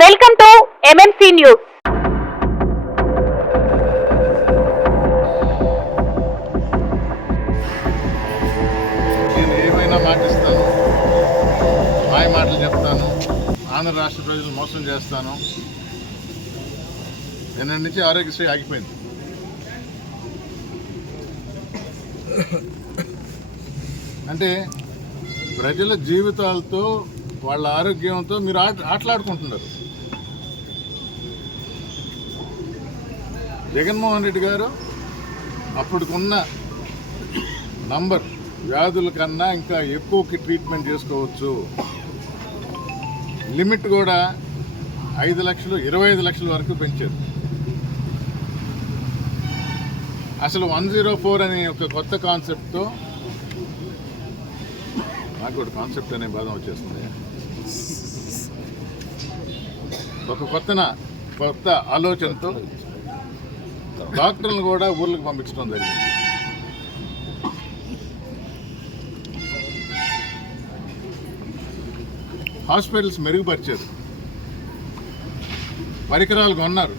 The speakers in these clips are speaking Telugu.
Welcome to MMC news. నేను ఏమైనా మాటిస్తాను, మాయ మాటలు చెప్తాను, ఆంధ్ర రాష్ట్ర ప్రజలు మోసం చేస్తాను. నిన్నటి నుంచి ఆరోగ్యశ్రీ ఆగిపోయింది. అంటే ప్రజల జీవితాలతో వాళ్ళ ఆరోగ్యంతో మీరు ఆటలాడుకుంటున్నారు. జగన్మోహన్ రెడ్డి గారు అప్పటికున్న నంబర్ వ్యాధుల కన్నా ఇంకా ఎక్కువకి ట్రీట్మెంట్ చేసుకోవచ్చు. లిమిట్ కూడా 5 లక్షలు 25 లక్షల వరకు పెంచారు. అసలు 104 అనే ఒక కొత్త కాన్సెప్ట్తో నాకు ఒక కాన్సెప్ట్ అనే బాధ వచ్చేస్తుంది. ఒక కొత్త ఆలోచనతో డాక్టర్లను కూడా ఊర్లకు పంపించడం జరిగింది. హాస్పిటల్స్ మెరుగుపరిచారు, పరికరాలు కొన్నారు,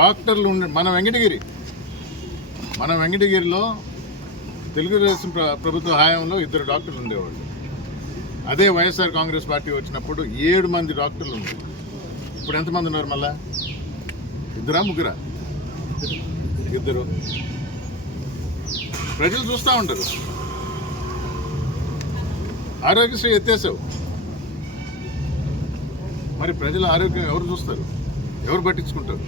డాక్టర్లు మన వెంకటగిరిలో తెలుగుదేశం ప్రభుత్వ హయాంలో 2 డాక్టర్లు ఉండేవాళ్ళు. అదే వైఎస్ఆర్ కాంగ్రెస్ పార్టీ వచ్చినప్పుడు 7 మంది డాక్టర్లు ఉండేవాళ్ళు. ఇప్పుడు ఎంతమంది ఉన్నారు? మళ్ళా 2 ప్రజలు చూస్తూ ఉంటారు. ఆరోగ్యశ్రీ ఎత్తేసావు, మరి ప్రజల ఆరోగ్యం ఎవరు చూస్తారు, ఎవరు పట్టించుకుంటారు?